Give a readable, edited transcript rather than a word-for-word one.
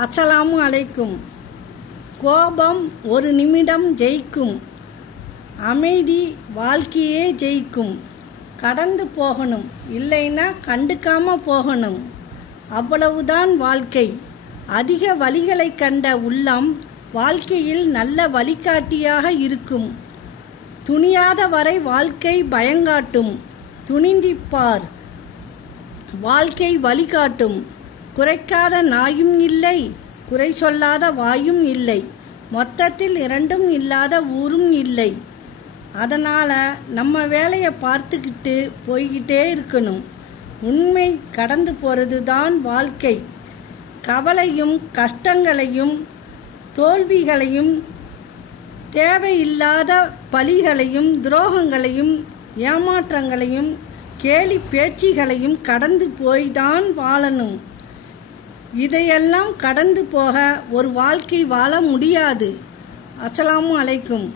அஸ்ஸலாமு அலைக்கும். கோபம் ஒரு நிமிடம் ஜெயிக்கும், அமைதி வாழ்க்கையே ஜெயிக்கும். கடந்து போகணும், இல்லைன்னா கண்டுக்காம போகணும். அவ்வளவுதான் வாழ்க்கை. அதிக வழிகளை கண்ட உள்ளம் வாழ்க்கையில் நல்ல வழிகாட்டியாக இருக்கும். துணியாத வரை வாழ்க்கை பயங்காட்டும். துணிந்திப்பார், வாழ்க்கை வழிகாட்டும். குறைக்காத நாயும் இல்லை, குறை சொல்லாத வாயும் இல்லை. மொத்தத்தில் இரண்டும் இல்லாத ஊரும் இல்லை. அதனால் நம்ம வேலையை பார்த்துக்கிட்டு போய்கிட்டே இருக்கணும். உண்மை கடந்து போகிறது தான் வாழ்க்கை. கவலையும் கஷ்டங்களையும் தோல்விகளையும் தேவையில்லாத பழிகளையும் துரோகங்களையும் ஏமாற்றங்களையும் கேலி பேச்சுகளையும் கடந்து போய்தான் வாழணும். இதையெல்லாம் கடந்து போக ஒரு வாழ்க்கை வாழ முடியாது. அஸ்ஸலாமு அலைக்கும்.